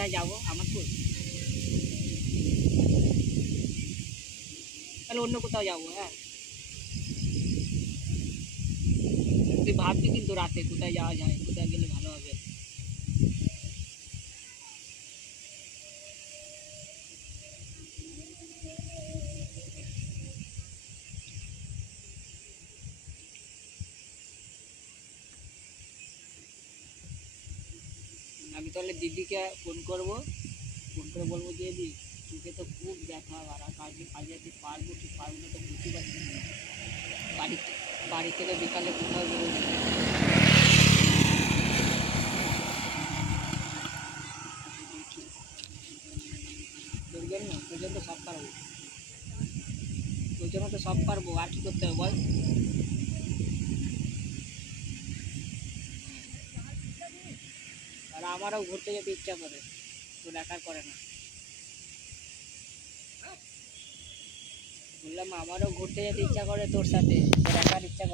কোথায় যাবো আমারপুর, তাহলে অন্য কোথাও যাবো। হ্যাঁ, তুই ভাববি কিন্তু রাতে কোথায় যাওয়া যায়, কোথায় গেলে ভালো হবে। আমি তাহলে দিদিকে ফোন করবো, ফোন করে বলবো যে দিদি চোখে তো খুব ব্যথা, আর কাজে কাজে যেতে পারবো কি পারবো না তো বুঝতে পারছি না। বাড়ি বাড়ি থেকে বিকালে কোথাও বেরোবো না। দেখি, তোর জন্য তো সব পারবো, তোর জন্য তো সব পারবো, আর কি করতে হবে বল। আর আমারও ঘুরতে যেতে ইচ্ছা করে, তোর একার করে না। বললাম আমারও ঘুরতে যেতে ইচ্ছা করে তোর সাথে, তোর একার ইচ্ছা করে